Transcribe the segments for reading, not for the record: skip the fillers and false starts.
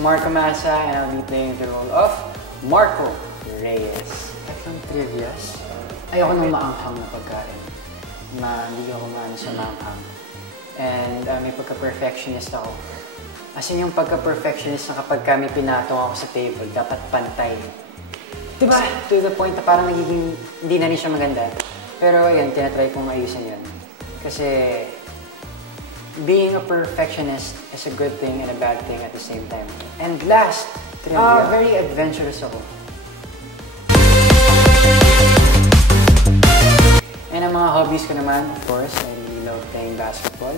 Marco Massa and I'll be playing the role of Marco Reyes. Tatlong trivias. Ayoko nung maanghang na pagkain. Hindi ako maano sa maanghang. And may pagka-perfectionist ako. As in yung pagka-perfectionist na kapag kami pinatong ako sa table, dapat pantay. Diba? To the point na parang nagiging hindi na rin siya maganda. Pero ayun, tinatry kong ayusin yun. Kasi being a perfectionist is a good thing and a bad thing at the same time. And last, very adventurous ako. And ang mga hobbies ko naman, of course, I really love playing basketball.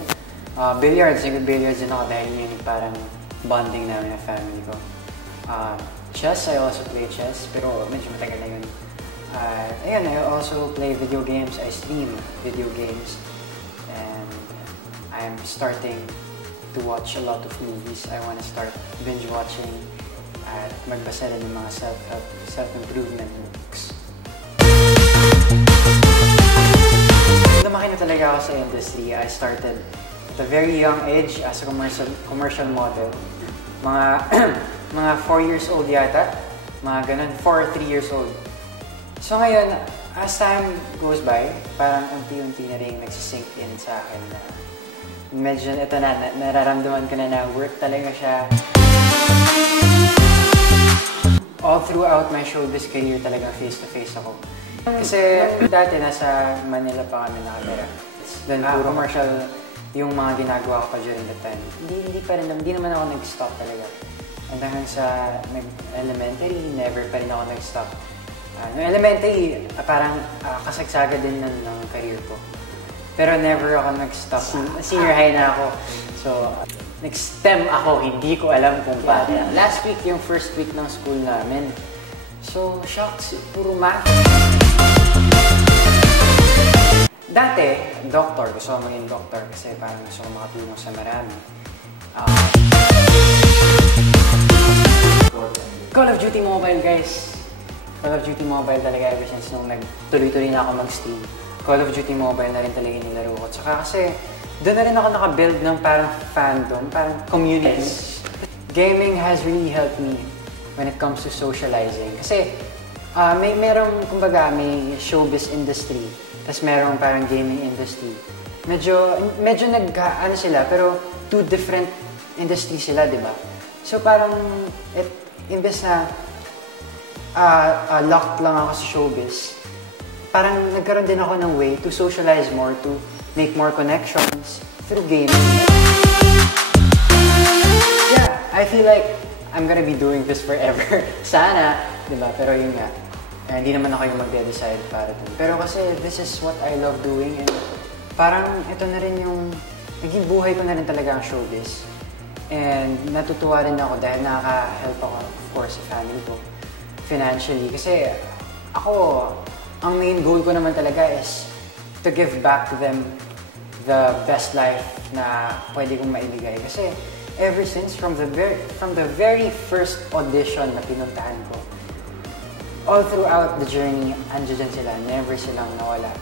Billiards, nag-billiards din ako dahil yun yung parang bonding namin na family ko. Chess, I also play chess, pero medyo matagal na yun. Ayun, I also play video games, I stream video games. And I'm starting to watch a lot of movies. I want to start binge watching at magbasa rin ng mga self-improvement books. Lumaki na talaga ako sa industry. I started at a very young age as a commercial model. Mga 4 years old yata. Mga ganun, 4 or 3 years old. So ngayon, as time goes by, parang unti-unti na rin nagsisink in sa akin na medyo ito na, nararamdaman ko na work talaga siya. All throughout my showbiz career talaga face-to-face ako. Kasi dati nasa Manila pa kami nakatira. Then puro commercial yung mga ginagawa ko pa during that time. Hindi naman ako nag-stop talaga. And hanggang sa elementary, never pa rin ako nag-stop. No elementary, parang kasagsaga din ng career ko. Pero never ako nag-stop. Senior high na ako. So, nag-STEM ako. Hindi ko alam kung paano. Last week, yung first week ng school namin. So, shocks. Puro math. Dati, doctor. Gusto ko maging doctor kasi parang gusto ko makatulong sa marami. Call of Duty Mobile, guys. Call of Duty Mobile talaga ever since nung nagtuloy-tuloy na ako mag-stream. Call of Duty Mobile na rin talaga nilaro ko. Tsaka kasi doon na rin ako nakabuild ng parang fandom, parang community. Gaming has really helped me when it comes to socializing. Kasi merong, kumbaga, may showbiz industry, tapos merong parang gaming industry. Medyo ano sila, pero two different industries sila, di ba? So parang, imbes na locked lang ako sa showbiz, parang nagkaroon din ako ng way to socialize more, to make more connections through gaming. Yeah, I feel like I'm gonna be doing this forever. Sana, di ba? Pero yun nga, hindi naman ako yung magde-decide para dun. Pero kasi this is what I love doing and parang ito na rin yung naging buhay ko na rin talaga ang showbiz. And natutuwa rin ako dahil nakaka-help ako, of course, sa family ko financially. Kasi ako, ang main goal ko naman talaga is to give back to them the best life na pwede kong maibigay. Kasi ever since, from the very first audition na pinuntahan ko, all throughout the journey, andyan sila, never silang nawala.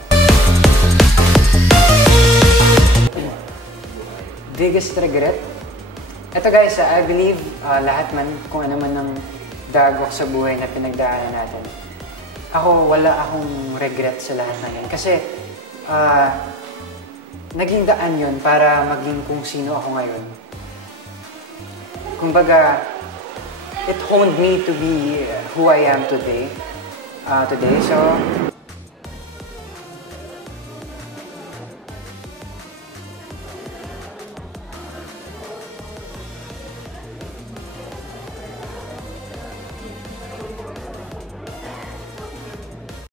Biggest regret? Ito guys, I believe lahat man, kung ano man ng dagok sa buhay na pinagdaanan natin, ako, wala akong regret sa lahat na yan. Kasi, naging daan yun para maging kung sino ako ngayon. Kumbaga, it honed me to be who I am today. So,